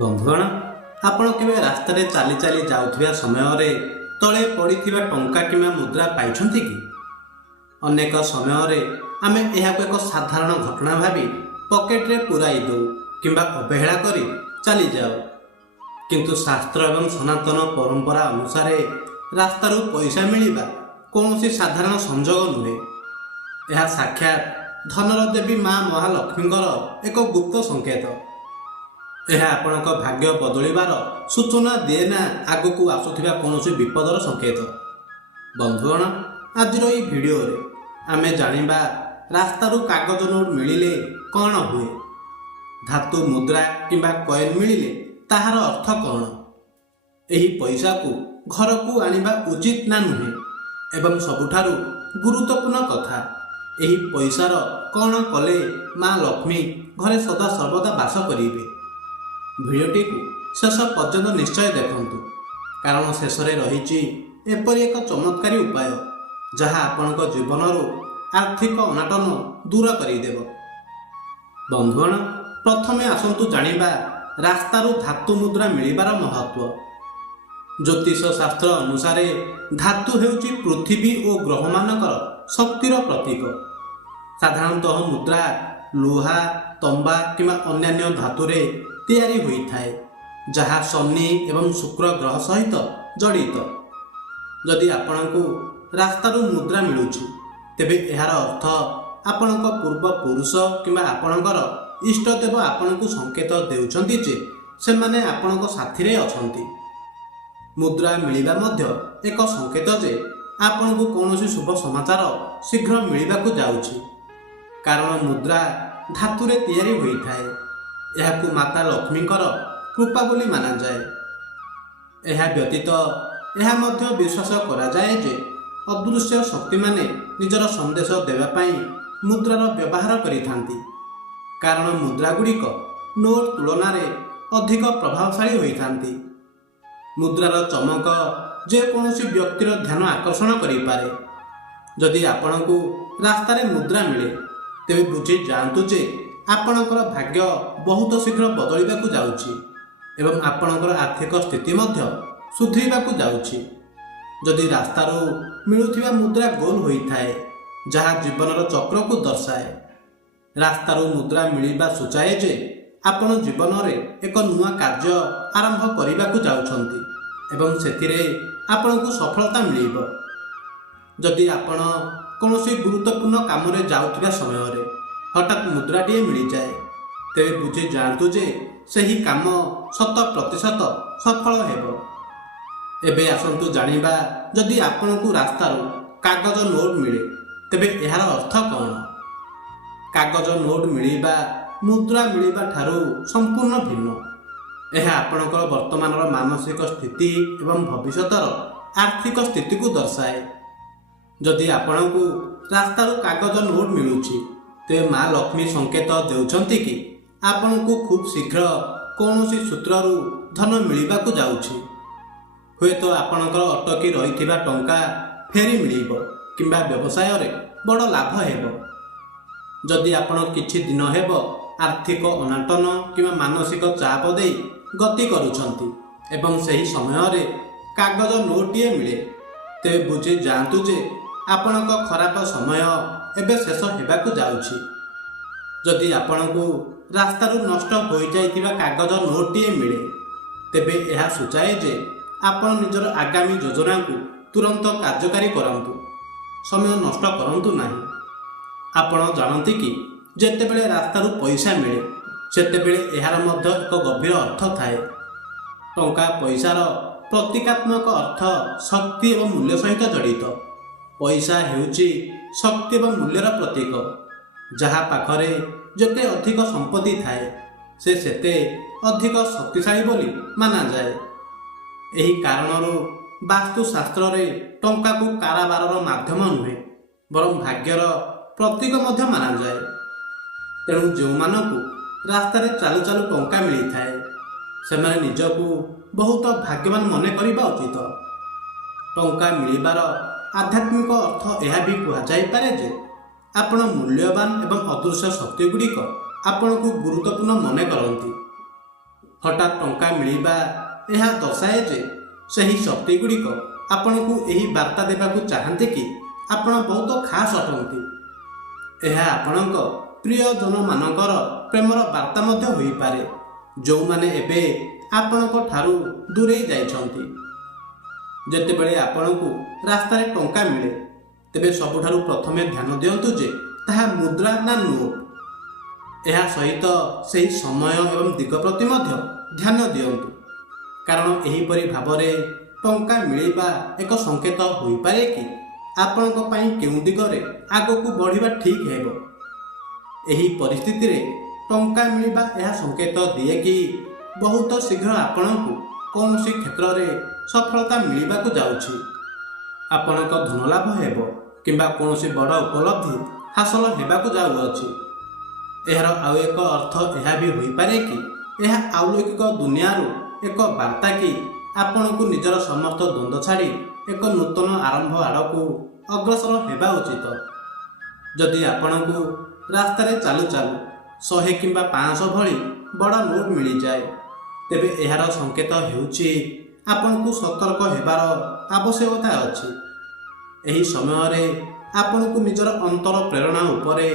ବନ୍ଧୁଗଣ, ଆପଣ କେବେ ରାସ୍ତାରେ ଚାଲି ଚାଲି ଯାଉଥିବା ସମୟରେ ତଳେ ପଡ଼ିଥିବା ଟଙ୍କା କିମ୍ବା ମୁଦ୍ରା ପାଇଛନ୍ତି କି? ଅନେକ ସମୟରେ ଆମେ ଏହାକୁ ଏକ ସାଧାରଣ ଘଟଣା ଭାବି ପକେଟରେ ପୁରାଇ ଦେଉ କିମ୍ବା ଅବହେଳା କରି ଚାଲିଯାଉ। କିନ୍ତୁ ଶାସ୍ତ୍ର ଏବଂ ସନାତନ ପରମ୍ପରା ଅନୁସାରେ ରାସ୍ତାରୁ ପଇସା ମିଳିବା କୌଣସି ସାଧାରଣ ସଂଯୋଗ ନୁହେଁ। ଏହା ସାକ୍ଷାତ ଧନର ଦେବୀ ମା ମହାଲକ୍ଷ୍ମୀଙ୍କର ଏକ ଗୁପ୍ତ ସଂକେତ। ଏହା ଆପଣଙ୍କ ଭାଗ୍ୟ ବଦଳିବାର ସୂଚନା ଦିଏ ନା ଆଗକୁ ଆସୁଥିବା କୌଣସି ବିପଦର ସଂକେତ। ବନ୍ଧୁଗଣ, ଆଜିର ଏହି ଭିଡ଼ିଓରେ ଆମେ ଜାଣିବା ରାସ୍ତାରୁ କାଗଜ ନୋଟ୍ ମିଳିଲେ କ'ଣ ହୁଏ, ଧାତୁ ମୁଦ୍ରା କିମ୍ବା କଏନ୍ ମିଳିଲେ ତାହାର ଅର୍ଥ କ'ଣ, ଏହି ପଇସାକୁ ଘରକୁ ଆଣିବା ଉଚିତ ନା ନୁହେଁ, ଏବଂ ସବୁଠାରୁ ଗୁରୁତ୍ୱପୂର୍ଣ୍ଣ କଥା, ଏହି ପଇସାର କ'ଣ କଲେ ମା ଲକ୍ଷ୍ମୀ ଘରେ ସଦାସର୍ବଦା ବାସ କରିବେ। ଭିଡ଼ିଓଟିକୁ ଶେଷ ପର୍ଯ୍ୟନ୍ତ ନିଶ୍ଚୟ ଦେଖନ୍ତୁ, କାରଣ ଶେଷରେ ରହିଛି ଏପରି ଏକ ଚମତ୍କାରୀ ଉପାୟ ଯାହା ଆପଣଙ୍କ ଜୀବନରୁ ଆର୍ଥିକ ଅନାଟନ ଦୂର କରିଦେବ। ବନ୍ଧୁଗଣ, ପ୍ରଥମେ ଆସନ୍ତୁ ଜାଣିବା ରାସ୍ତାରୁ ଧାତୁ ମୁଦ୍ରା ମିଳିବାର ମହତ୍ତ୍ୱ। ଜ୍ୟୋତିଷ ଶାସ୍ତ୍ର ଅନୁସାରେ ଧାତୁ ହେଉଛି ପୃଥିବୀ ଓ ଗ୍ରହମାନଙ୍କର ଶକ୍ତିର ପ୍ରତୀକ। ସାଧାରଣତଃ ମୁଦ୍ରା ଲୁହା, ତମ୍ବା କିମ୍ବା ଅନ୍ୟାନ୍ୟ ଧାତୁରେ ତିଆରି ହୋଇଥାଏ, ଯାହା ଶନି ଏବଂ ଶୁକ୍ର ଗ୍ରହ ସହିତ ଜଡ଼ିତ। ଯଦି ଆପଣଙ୍କୁ ରାସ୍ତାରୁ ମୁଦ୍ରା ମିଳୁଛି, ତେବେ ଏହାର ଅର୍ଥ ଆପଣଙ୍କ ପୂର୍ବପୁରୁଷ କିମ୍ବା ଆପଣଙ୍କର ଇଷ୍ଟଦେବ ଆପଣଙ୍କୁ ସଂକେତ ଦେଉଛନ୍ତି ଯେ ସେମାନେ ଆପଣଙ୍କ ସାଥିରେ ଅଛନ୍ତି। ମୁଦ୍ରା ମିଳିବା ମଧ୍ୟ ଏକ ସଂକେତ ଯେ ଆପଣଙ୍କୁ କୌଣସି ଶୁଭ ସମାଚାର ଶୀଘ୍ର ମିଳିବାକୁ ଯାଉଛି, କାରଣ ମୁଦ୍ରା ଧାତୁରେ ତିଆରି ହୋଇଥାଏ। ଏହାକୁ ମାତା ଲକ୍ଷ୍ମୀଙ୍କର କୃପା ବୋଲି ମାନାଯାଏ। ଏହା ବ୍ୟତୀତ ଏହା ମଧ୍ୟ ବିଶ୍ୱାସ କରାଯାଏ ଯେ ଅଦୃଶ୍ୟ ଶକ୍ତିମାନେ ନିଜର ସନ୍ଦେଶ ଦେବା ପାଇଁ ମୁଦ୍ରାର ବ୍ୟବହାର କରିଥାନ୍ତି, କାରଣ ମୁଦ୍ରାଗୁଡ଼ିକ ନୋଟ୍ ତୁଳନାରେ ଅଧିକ ପ୍ରଭାବଶାଳୀ ହୋଇଥାନ୍ତି। ମୁଦ୍ରାର ଚମକ ଯେକୌଣସି ବ୍ୟକ୍ତିର ଧ୍ୟାନ ଆକର୍ଷଣ କରିପାରେ। ଯଦି ଆପଣଙ୍କୁ ରାସ୍ତାରେ ମୁଦ୍ରା ମିଳେ, ତେବେ ବୁଝି ଯାଆନ୍ତୁ ଯେ ଆପଣଙ୍କର ଭାଗ୍ୟ ବହୁତ ଶୀଘ୍ର ବଦଳିବାକୁ ଯାଉଛି ଏବଂ ଆପଣଙ୍କର ଆର୍ଥିକ ସ୍ଥିତି ମଧ୍ୟ ସୁଧୁରିବାକୁ ଯାଉଛି। ଯଦି ରାସ୍ତାରୁ ମିଳୁଥିବା ମୁଦ୍ରା ଗୋଲ ହୋଇଥାଏ, ଯାହା ଜୀବନର ଚକ୍ରକୁ ଦର୍ଶାଏ। ରାସ୍ତାରୁ ମୁଦ୍ରା ମିଳିବା ସୂଚାଏ ଯେ ଆପଣ ଜୀବନରେ ଏକ ନୂଆ କାର୍ଯ୍ୟ ଆରମ୍ଭ କରିବାକୁ ଯାଉଛନ୍ତି ଏବଂ ସେଥିରେ ଆପଣଙ୍କୁ ସଫଳତା ମିଳିବ। ଯଦି ଆପଣ କୌଣସି ଗୁରୁତ୍ୱପୂର୍ଣ୍ଣ କାମରେ ଯାଉଥିବା ସମୟରେ ହଠାତ୍ ମୁଦ୍ରାଟିଏ ମିଳିଯାଏ, ତେବେ ବୁଝି ଯାଆନ୍ତୁ ଯେ ସେହି କାମ 100% ସଫଳ ହେବ। ଏବେ ଆସନ୍ତୁ ଜାଣିବା, ଯଦି ଆପଣଙ୍କୁ ରାସ୍ତାରୁ କାଗଜ ନୋଟ୍ ମିଳେ, ତେବେ ଏହାର ଅର୍ଥ କ'ଣ? କାଗଜ ନୋଟ୍ ମିଳିବା ମୁଦ୍ରା ମିଳିବା ଠାରୁ ସମ୍ପୂର୍ଣ୍ଣ ଭିନ୍ନ। ଏହା ଆପଣଙ୍କର ବର୍ତ୍ତମାନର ମାନସିକ ସ୍ଥିତି ଏବଂ ଭବିଷ୍ୟତର ଆର୍ଥିକ ସ୍ଥିତିକୁ ଦର୍ଶାଏ। ଯଦି ଆପଣଙ୍କୁ ରାସ୍ତାରୁ କାଗଜ ନୋଟ୍ ମିଳୁଛି, ତେବେ ମା ଲକ୍ଷ୍ମୀ ସଂକେତ ଦେଉଛନ୍ତି କି ଆପଣଙ୍କୁ ଖୁବ୍ ଶୀଘ୍ର କୌଣସି ସୂତ୍ରରୁ ଧନ ମିଳିବାକୁ ଯାଉଛି। ହୁଏତ ଆପଣଙ୍କର ଅଟକି ରହିଥିବା ଟଙ୍କା ଫେରି ମିଳିବ କିମ୍ବା ବ୍ୟବସାୟରେ ବଡ଼ ଲାଭ ହେବ। ଯଦି ଆପଣ କିଛି ଦିନ ହେବ ଆର୍ଥିକ ଅନାଟନ କିମ୍ବା ମାନସିକ ଚାପ ଦେଇ ଗତି କରୁଛନ୍ତି ଏବଂ ସେହି ସମୟରେ କାଗଜ ନୋଟ୍ଟିଏ ମିଳେ, ତେବେ ବୁଝି ଯାଆନ୍ତୁ ଯେ ଆପଣଙ୍କ ଖରାପ ସମୟ ଏବେ ଶେଷ ହେବାକୁ ଯାଉଛି। ଯଦି ଆପଣଙ୍କୁ ରାସ୍ତାରୁ ନଷ୍ଟ ହୋଇଯାଇଥିବା କାଗଜ ନୋଟ୍ଟିଏ ମିଳେ, ତେବେ ଏହା ସୂଚାଏ ଯେ ଆପଣ ନିଜର ଆଗାମୀ ଯୋଜନାକୁ ତୁରନ୍ତ କାର୍ଯ୍ୟକାରୀ କରନ୍ତୁ, ସମୟ ନଷ୍ଟ କରନ୍ତୁ ନାହିଁ। ଆପଣ ଜାଣନ୍ତି କି ଯେତେବେଳେ ରାସ୍ତାରୁ ପଇସା ମିଳେ, ସେତେବେଳେ ଏହାର ମଧ୍ୟ ଏକ ଗଭୀର ଅର୍ଥ ଥାଏ। ଟଙ୍କା ପଇସାର ପ୍ରତୀକାତ୍ମକ ଅର୍ଥ ଶକ୍ତି ଏବଂ ମୂଲ୍ୟ ସହିତ ଜଡ଼ିତ। ପଇସା ହେଉଛି ଶକ୍ତି ଏବଂ ମୂଲ୍ୟର ପ୍ରତୀକ। ଯାହା ପାଖରେ ଯେତେ ଅଧିକ ସମ୍ପତ୍ତି ଥାଏ, ସେ ସେତେ ଅଧିକ ଶକ୍ତିଶାଳୀ ବୋଲି ମାନାଯାଏ। ଏହି କାରଣରୁ ବାସ୍ତୁଶାସ୍ତ୍ରରେ ଟଙ୍କାକୁ କାରବାରର ମାଧ୍ୟମ ନୁହେଁ, ବରଂ ଭାଗ୍ୟର ପ୍ରତୀକ ମଧ୍ୟ ମାନାଯାଏ। ତେଣୁ ଯେଉଁମାନଙ୍କୁ ରାସ୍ତାରେ ଚାଲୁ ଚାଲୁ ଟଙ୍କା ମିଳିଥାଏ, ସେମାନେ ନିଜକୁ ବହୁତ ଭାଗ୍ୟବାନ ମନେ କରିବା ଉଚିତ। ଟଙ୍କା ମିଳିବାର ଆଧ୍ୟାତ୍ମିକ ଅର୍ଥ ଏହା ବି କୁହାଯାଇପାରେ ଯେ ଆପଣ ମୂଲ୍ୟବାନ ଏବଂ ଅଦୃଶ୍ୟ ଶକ୍ତିଗୁଡ଼ିକ ଆପଣଙ୍କୁ ଗୁରୁତ୍ୱପୂର୍ଣ୍ଣ ମନେ କରନ୍ତି। ହଠାତ୍ ଟଙ୍କା ମିଳିବା ଏହା ଦର୍ଶାଏ ଯେ ସେହି ଶକ୍ତି ଗୁଡ଼ିକ ଆପଣଙ୍କୁ ଏହି ବାର୍ତ୍ତା ଦେବାକୁ ଚାହାନ୍ତି କି ଆପଣ ବହୁତ ଖାସ୍ ଅଟନ୍ତି। ଏହା ଆପଣଙ୍କ ପ୍ରିୟଜନମାନଙ୍କର ପ୍ରେମର ବାର୍ତ୍ତା ମଧ୍ୟ ହୋଇପାରେ, ଯେଉଁମାନେ ଏବେ ଆପଣଙ୍କ ଠାରୁ ଦୂରେଇ ଯାଇଛନ୍ତି। ଯେତେବେଳେ ଆପଣଙ୍କୁ ରାସ୍ତାରେ ଟଙ୍କା ମିଳେ, ତେବେ ସବୁଠାରୁ ପ୍ରଥମେ ଧ୍ୟାନ ଦିଅନ୍ତୁ ଯେ ତାହା ମୁଦ୍ରା ନା ନୋଟ। ଏହା ସହିତ ସେହି ସମୟ ଏବଂ ଦିଗ ପ୍ରତି ମଧ୍ୟ ଧ୍ୟାନ ଦିଅନ୍ତୁ, କାରଣ ଏହିପରି ଭାବରେ ଟଙ୍କା ମିଳିବା ଏକ ସଂକେତ ହୋଇପାରେ କି ଆପଣଙ୍କ ପାଇଁ କେଉଁ ଦିଗରେ ଆଗକୁ ବଢ଼ିବା ଠିକ୍ ହେବ। ଏହି ପରିସ୍ଥିତିରେ ଟଙ୍କା ମିଳିବା ଏହା ସଂକେତ ଦିଏ କି ବହୁତ ଶୀଘ୍ର ଆପଣଙ୍କୁ କୌଣସି କ୍ଷେତ୍ରରେ ସଫଳତା ମିଳିବାକୁ ଯାଉଛି। ଆପଣଙ୍କ ଧନଲାଭ ହେବ କିମ୍ବା କୌଣସି ବଡ଼ ଉପଲବ୍ଧି ହାସଲ ହେବାକୁ ଯାଉଅଛି। ଏହାର ଆଉ ଏକ ଅର୍ଥ ଏହା ବି ହୋଇପାରେ କି ଏହା ଆଲୌକିକ ଦୁନିଆରୁ ଏକ ବାର୍ତ୍ତା କି ଆପଣଙ୍କୁ ନିଜର ସମସ୍ତ ଦ୍ୱନ୍ଦ୍ୱ ଛାଡ଼ି ଏକ ନୂତନ ଆରମ୍ଭ ଆଡ଼କୁ ଅଗ୍ରସର ହେବା ଉଚିତ। ଯଦି ଆପଣଙ୍କୁ ରାସ୍ତାରେ ଚାଲୁ ଚାଲୁ 100 କିମ୍ବା 500 ଭଳି ବଡ଼ ନୋଟ୍ ମିଳିଯାଏ, ତେବେ ଏହାର ସଂକେତ ହେଉଛି ଆପଣଙ୍କୁ ସତର୍କ ହେବାର ଆବଶ୍ୟକତା ଅଛି। ଏହି ସମୟରେ ଆପଣଙ୍କୁ ନିଜର ଅନ୍ତର ପ୍ରେରଣା ଉପରେ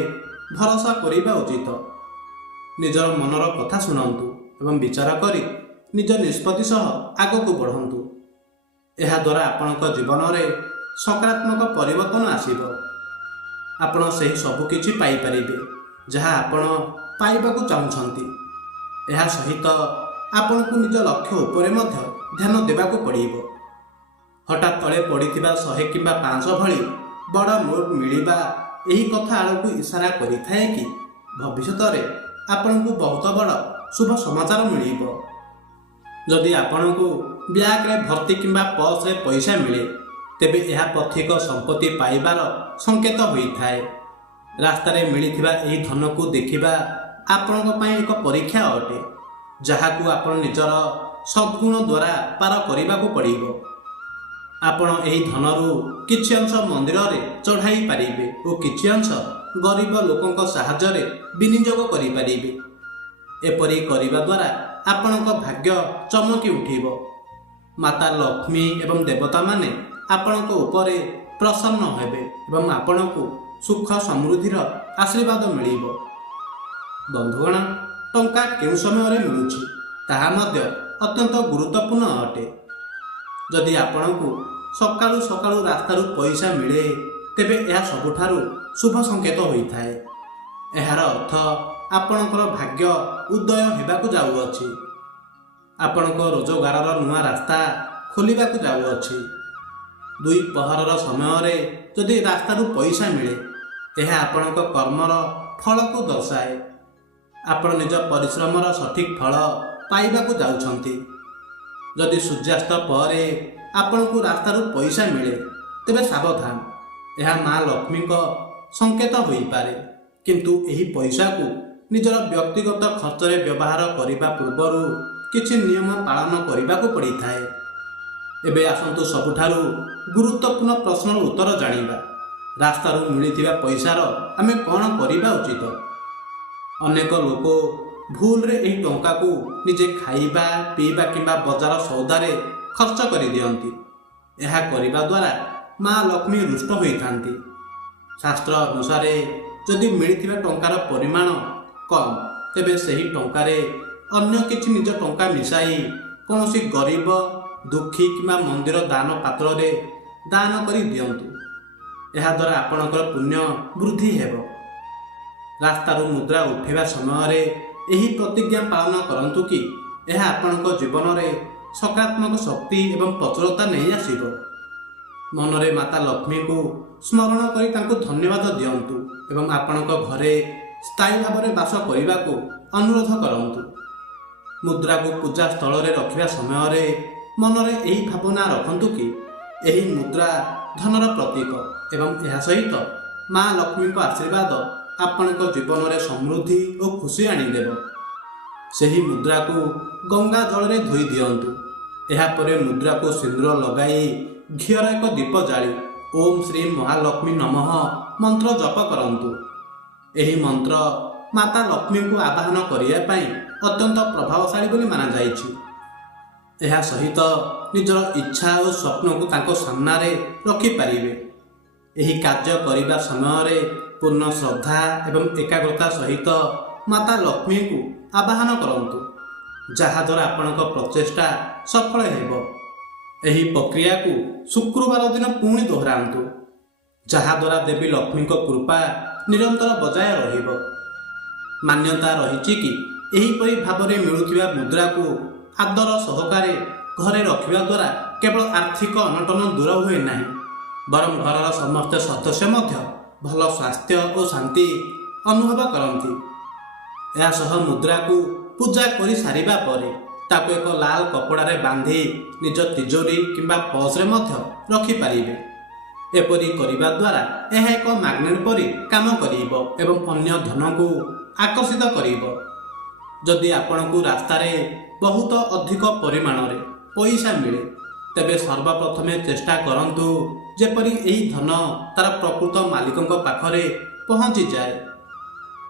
ଭରସା କରିବା ଉଚିତ। ନିଜର ମନର କଥା ଶୁଣନ୍ତୁ ଏବଂ ବିଚାର କରି ନିଜ ନିଷ୍ପତ୍ତି ସହ ଆଗକୁ ବଢ଼ନ୍ତୁ। ଏହାଦ୍ୱାରା ଆପଣଙ୍କ ଜୀବନରେ ସକାରାତ୍ମକ ପରିବର୍ତ୍ତନ ଆସିବ। ଆପଣ ସେହି ସବୁକିଛି ପାଇପାରିବେ ଯାହା ଆପଣ ପାଇବାକୁ ଚାହୁଁଛନ୍ତି। ଏହା ସହିତ ଆପଣଙ୍କୁ ନିଜ ଲକ୍ଷ୍ୟ ଉପରେ ମଧ୍ୟ ଧ୍ୟାନ ଦେବାକୁ ପଡ଼ିବ। ହଠାତ୍ ତଳେ ପଡ଼ିଥିବା 100 କିମ୍ବା 500 ଭଳି ବଡ଼ ନୋଟ୍ ମିଳିବା ଏହି କଥା ଆଡ଼କୁ ଇସାରା କରିଥାଏ କି ଭବିଷ୍ୟତରେ ଆପଣଙ୍କୁ ବହୁତ ବଡ଼ ଶୁଭ ସମାଚାର ମିଳିବ। ଯଦି ଆପଣଙ୍କୁ ବ୍ୟାଗରେ ଭର୍ତ୍ତି କିମ୍ବା ପର୍ସରେ ପଇସା ମିଳେ, ତେବେ ଏହା ପଥିକ ସମ୍ପତ୍ତି ପାଇବାର ସଂକେତ ହୋଇଥାଏ। ରାସ୍ତାରେ ମିଳିଥିବା ଏହି ଧନକୁ ଦେଖିବା ଆପଣଙ୍କ ପାଇଁ ଏକ ପରୀକ୍ଷା ଅଟେ, ଯାହାକୁ ଆପଣ ନିଜର ସଦ୍ଗୁଣ ଦ୍ୱାରା ପାର କରିବାକୁ ପଡ଼ିବ। ଆପଣ ଏହି ଧନରୁ କିଛି ଅଂଶ ମନ୍ଦିରରେ ଚଢ଼ାଇ ପାରିବେ ଓ କିଛି ଅଂଶ ଗରିବ ଲୋକଙ୍କ ସାହାଯ୍ୟରେ ବିନିଯୋଗ କରିପାରିବେ। ଏପରି କରିବା ଦ୍ୱାରା ଆପଣଙ୍କ ଭାଗ୍ୟ ଚମକି ଉଠିବ। ମାତା ଲକ୍ଷ୍ମୀ ଏବଂ ଦେବତାମାନେ ଆପଣଙ୍କ ଉପରେ ପ୍ରସନ୍ନ ହେବେ ଏବଂ ଆପଣଙ୍କୁ ସୁଖ ସମୃଦ୍ଧିର ଆଶୀର୍ବାଦ ମିଳିବ। ବନ୍ଧୁଗଣ, ଟଙ୍କା କେଉଁ ସମୟରେ ମିଳୁଛି ତାହା ମଧ୍ୟ ଅତ୍ୟନ୍ତ ଗୁରୁତ୍ୱପୂର୍ଣ୍ଣ ଅଟେ। ଯଦି ଆପଣଙ୍କୁ ସକାଳୁ ସକାଳୁ ରାସ୍ତାରୁ ପଇସା ମିଳେ, ତେବେ ଏହା ସବୁଠାରୁ ଶୁଭ ସଂକେତ ହୋଇଥାଏ। ଏହାର ଅର୍ଥ ଆପଣଙ୍କର ଭାଗ୍ୟ ଉଦୟ ହେବାକୁ ଯାଉଅଛି। ଆପଣଙ୍କ ରୋଜଗାରର ନୂଆ ରାସ୍ତା ଖୋଲିବାକୁ ଯାଉଅଛି। 2 ପହରର ସମୟରେ ଯଦି ରାସ୍ତାରୁ ପଇସା ମିଳେ, ଏହା ଆପଣଙ୍କ କର୍ମର ଫଳକୁ ଦର୍ଶାଏ। ଆପଣ ନିଜ ପରିଶ୍ରମର ସଠିକ୍ ଫଳ ପାଇବାକୁ ଯାଉଛନ୍ତି। ଯଦି ସୂର୍ଯ୍ୟାସ୍ତ ପରେ ଆପଣଙ୍କୁ ରାସ୍ତାରୁ ପଇସା ମିଳେ, ତେବେ ସାବଧାନ, ଏହା ମା ଲକ୍ଷ୍ମୀଙ୍କ ସଂକେତ ହୋଇପାରେ। କିନ୍ତୁ ଏହି ପଇସାକୁ ନିଜର ବ୍ୟକ୍ତିଗତ ଖର୍ଚ୍ଚରେ ବ୍ୟବହାର କରିବା ପୂର୍ବରୁ କିଛି ନିୟମ ପାଳନ କରିବାକୁ ପଡ଼ିଥାଏ। ଏବେ ଆସନ୍ତୁ ସବୁଠାରୁ ଗୁରୁତ୍ୱପୂର୍ଣ୍ଣ ପ୍ରଶ୍ନର ଉତ୍ତର ଜାଣିବା। ରାସ୍ତାରୁ ମିଳିଥିବା ପଇସାର ଆମେ କ'ଣ କରିବା ଉଚିତ? ଅନେକ ଲୋକ ଭୁଲରେ ଏହି ଟଙ୍କାକୁ ନିଜେ ଖାଇବା ପିଇବା କିମ୍ବା ବଜାର ସଉଦାରେ ଖର୍ଚ୍ଚ କରିଦିଅନ୍ତି। ଏହା କରିବା ଦ୍ୱାରା ମା ଲକ୍ଷ୍ମୀ ରୁଷ୍ଟ ହୋଇଥାନ୍ତି। ଶାସ୍ତ୍ର ଅନୁସାରେ ଯଦି ମିଳିଥିବା ଟଙ୍କାର ପରିମାଣ କମ୍, ତେବେ ସେହି ଟଙ୍କାରେ ଅନ୍ୟ କିଛି ନିଜ ଟଙ୍କା ମିଶାଇ କୌଣସି ଗରିବ, ଦୁଃଖୀ କିମ୍ବା ମନ୍ଦିର ଦାନ ପାତ୍ରରେ ଦାନ କରି ଦିଅନ୍ତୁ। ଏହାଦ୍ୱାରା ଆପଣଙ୍କର ପୁଣ୍ୟ ବୃଦ୍ଧି ହେବ। ରାସ୍ତାରୁ ମୁଦ୍ରା ଉଠାଇବା ସମୟରେ ଏହି ପ୍ରତିଜ୍ଞା ପାଳନ କରନ୍ତୁ କି ଏହା ଆପଣଙ୍କ ଜୀବନରେ ସକାରାତ୍ମକ ଶକ୍ତି ଏବଂ ପ୍ରଚୁରତା ନେଇ ଆସିବ। ମନରେ ମାତା ଲକ୍ଷ୍ମୀଙ୍କୁ ସ୍ମରଣ କରି ତାଙ୍କୁ ଧନ୍ୟବାଦ ଦିଅନ୍ତୁ ଏବଂ ଆପଣଙ୍କ ଘରେ ସ୍ଥାୟୀ ଭାବରେ ବାସ କରିବାକୁ ଅନୁରୋଧ କରନ୍ତୁ। ମୁଦ୍ରାକୁ ପୂଜା ସ୍ଥଳରେ ରଖିବା ସମୟରେ ମନରେ ଏହି ଭାବନା ରଖନ୍ତୁ କି ଏହି ମୁଦ୍ରା ଧନର ପ୍ରତୀକ ଏବଂ ଏହା ସହିତ ମା ଲକ୍ଷ୍ମୀଙ୍କ ଆଶୀର୍ବାଦ ଆପଣଙ୍କ ଜୀବନରେ ସମୃଦ୍ଧି ଓ ଖୁସି ଆଣିଦେବ। ସେହି ମୁଦ୍ରାକୁ ଗଙ୍ଗା ଜଳରେ ଧୋଇ ଦିଅନ୍ତୁ। ଏହାପରେ ମୁଦ୍ରାକୁ ସିନ୍ଦୁର ଲଗାଇ ଘିଅର ଏକ ଦୀପ ଜାଳି ଓମ୍ ଶ୍ରୀ ମହାଲକ୍ଷ୍ମୀ ନମଃ ମନ୍ତ୍ର ଜପ କରନ୍ତୁ। ଏହି ମନ୍ତ୍ର ମାତା ଲକ୍ଷ୍ମୀଙ୍କୁ ଆବାହନ କରିବା ପାଇଁ ଅତ୍ୟନ୍ତ ପ୍ରଭାବଶାଳୀ ବୋଲି ମାନାଯାଇଛି। ଏହା ସହିତ ନିଜର ଇଚ୍ଛା ଓ ସ୍ୱପ୍ନକୁ ତାଙ୍କ ସାମ୍ନାରେ ରଖିପାରିବେ। ଏହି କାର୍ଯ୍ୟ କରିବା ସମୟରେ ପୂର୍ଣ୍ଣ ଶ୍ରଦ୍ଧା ଏବଂ ଏକାଗ୍ରତା ସହିତ ମାତା ଲକ୍ଷ୍ମୀଙ୍କୁ ଆବାହନ କରନ୍ତୁ, ଯାହାଦ୍ୱାରା ଆପଣଙ୍କ ପ୍ରଚେଷ୍ଟା ସଫଳ ହେବ। ଏହି ପ୍ରକ୍ରିୟାକୁ ଶୁକ୍ରବାର ଦିନ ପୁଣି ଦୋହରାନ୍ତୁ, ଯାହାଦ୍ୱାରା ଦେବୀ ଲକ୍ଷ୍ମୀଙ୍କ କୃପା ନିରନ୍ତର ବଜାୟ ରହିବ। ମାନ୍ୟତା ରହିଛି କି ଏହିପରି ଭାବରେ ମିଳୁଥିବା ମୁଦ୍ରାକୁ ଆଦର ସହକାରେ ଘରେ ରଖିବା ଦ୍ୱାରା କେବଳ ଆର୍ଥିକ ଅନଟନ ଦୂର ହୁଏ ନାହିଁ, ବରଂ ଘରର ସମସ୍ତ ସଦସ୍ୟ ମଧ୍ୟ ଭଲ ସ୍ୱାସ୍ଥ୍ୟ ଓ ଶାନ୍ତି ଅନୁଭବ କରନ୍ତି। ଏହା ସହ ମୁଦ୍ରାକୁ ପୂଜା କରି ସାରିବା ପରେ ତାକୁ ଏକ ଲାଲ କପଡ଼ାରେ ବାନ୍ଧି ନିଜ ତିଜୋରି କିମ୍ବା ପର୍ସରେ ମଧ୍ୟ ରଖିପାରିବେ। ଏପରି କରିବା ଦ୍ୱାରା ଏହା ଏକ ମ୍ୟାଗ୍ନେଟ୍ ପରି କାମ କରିବ ଏବଂ ଅନ୍ୟ ଧନକୁ ଆକର୍ଷିତ କରିବ। ଯଦି ଆପଣଙ୍କୁ ରାସ୍ତାରେ ବହୁତ ଅଧିକ ପରିମାଣରେ ପଇସା ମିଳେ, ତେବେ ସର୍ବପ୍ରଥମେ ଚେଷ୍ଟା କରନ୍ତୁ ଯେପରି ଏହି ଧନ ତାର ପ୍ରକୃତ ମାଲିକଙ୍କ ପାଖରେ ପହଞ୍ଚିଯାଏ।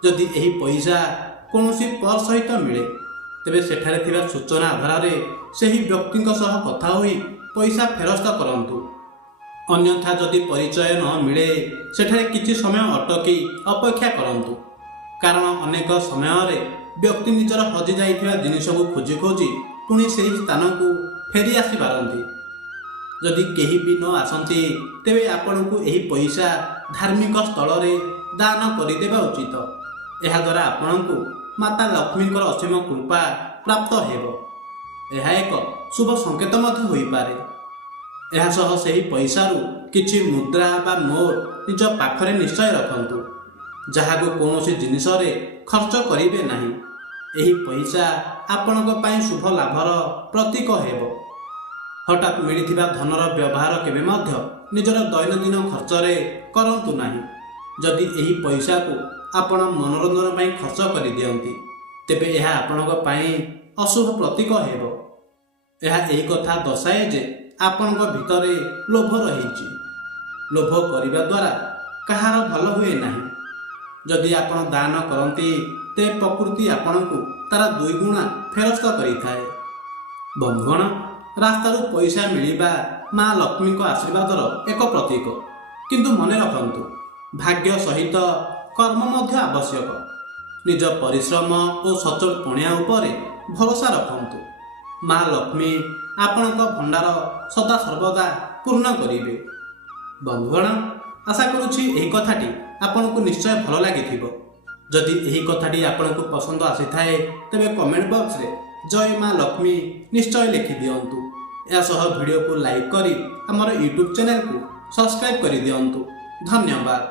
ଯଦି ଏହି ପଇସା କୌଣସି ପର୍ସ ସହିତ ମିଳେ, ତେବେ ସେଠାରେ ଥିବା ସୂଚନା ଆଧାରରେ ସେହି ବ୍ୟକ୍ତିଙ୍କ ସହ କଥା ହୋଇ ପଇସା ଫେରସ୍ତ କରନ୍ତୁ। ଅନ୍ୟଥା ଯଦି ପରିଚୟ ନ ମିଳେ, ସେଠାରେ କିଛି ସମୟ ଅଟକି ଅପେକ୍ଷା କରନ୍ତୁ, କାରଣ ଅନେକ ସମୟରେ ବ୍ୟକ୍ତି ନିଜର ହଜିଯାଇଥିବା ଜିନିଷକୁ ଖୋଜି ଖୋଜି ପୁଣି ସେହି ସ୍ଥାନକୁ ଫେରି ଆସିପାରନ୍ତି। ଯଦି କେହି ବି ନ ଆସନ୍ତି, ତେବେ ଆପଣଙ୍କୁ ଏହି ପଇସା ଧାର୍ମିକ ସ୍ଥଳରେ ଦାନ କରିଦେବା ଉଚିତ। ଏହାଦ୍ୱାରା ଆପଣଙ୍କୁ ମାତା ଲକ୍ଷ୍ମୀଙ୍କର ଅସୀମ କୃପା ପ୍ରାପ୍ତ ହେବ। ଏହା ଏକ ଶୁଭ ସଂକେତ ମଧ୍ୟ ହୋଇପାରେ। ଏହା ସହ ସେହି ପଇସାରୁ କିଛି ମୁଦ୍ରା ବା ନୋଟ୍ ନିଜ ପାଖରେ ନିଶ୍ଚୟ ରଖନ୍ତୁ, ଯାହାକୁ କୌଣସି ଜିନିଷରେ ଖର୍ଚ୍ଚ କରିବେ ନାହିଁ। ଏହି ପଇସା ଆପଣଙ୍କ ପାଇଁ ଶୁଭ ଲାଭର ପ୍ରତୀକ ହେବ। ହଠାତ୍ ମିଳିଥିବା ଧନର ବ୍ୟବହାର କେବେ ମଧ୍ୟ ନିଜର ଦୈନନ୍ଦିନ ଖର୍ଚ୍ଚରେ କରନ୍ତୁ ନାହିଁ। ଯଦି ଏହି ପଇସାକୁ ଆପଣ ମନୋରଞ୍ଜନ ପାଇଁ ଖର୍ଚ୍ଚ କରିଦିଅନ୍ତି, ତେବେ ଏହା ଆପଣଙ୍କ ପାଇଁ ଅଶୁଭ ପ୍ରତୀକ ହେବ। ଏହା ଏହି କଥା ଦର୍ଶାଏ ଯେ ଆପଣଙ୍କ ଭିତରେ ଲୋଭ ରହିଛି। ଲୋଭ କରିବା ଦ୍ୱାରା କାହାର ଭଲ ହୁଏ ନାହିଁ। ଯଦି ଆପଣ ଦାନ କରନ୍ତି, ତେବେ ପ୍ରକୃତି ଆପଣଙ୍କୁ ତାର 2 ଗୁଣା ଫେରସ୍ତ କରିଥାଏ। ବନ୍ଧୁଗଣ, ରାସ୍ତାରୁ ପଇସା ମିଳିବା ମା ଲକ୍ଷ୍ମୀଙ୍କ ଆଶୀର୍ବାଦର ଏକ ପ୍ରତୀକ, କିନ୍ତୁ ମନେ ରଖନ୍ତୁ, ଭାଗ୍ୟ ସହିତ କର୍ମ ମଧ୍ୟ ଆବଶ୍ୟକ। ନିଜ ପରିଶ୍ରମ ଓ ସଚୋଟ ପଣିଆ ଉପରେ ଭରସା ରଖନ୍ତୁ। ମା ଲକ୍ଷ୍ମୀ ଆପଣଙ୍କ ଭଣ୍ଡାର ସଦାସର୍ବଦା ପୂର୍ଣ୍ଣ କରିବେ। ବନ୍ଧୁଗଣ, ଆଶା କରୁଛି ଏହି କଥାଟି ଆପଣଙ୍କୁ ନିଶ୍ଚୟ ଭଲ ଲାଗିଥିବ। ଯଦି ଏହି କଥାଟି ଆପଣଙ୍କୁ ପସନ୍ଦ ଆସିଥାଏ, ତେବେ କମେଣ୍ଟ ବକ୍ସରେ ଜୟ ମା ଲକ୍ଷ୍ମୀ ନିଶ୍ଚୟ ଲେଖିଦିଅନ୍ତୁ। ଏହା ସହ ଭିଡ଼ିଓକୁ ଲାଇକ୍ କରି ଆମର ୟୁଟ୍ୟୁବ୍ ଚ୍ୟାନେଲକୁ ସବସ୍କ୍ରାଇବ୍ କରିଦିଅନ୍ତୁ। ଧନ୍ୟବାଦ।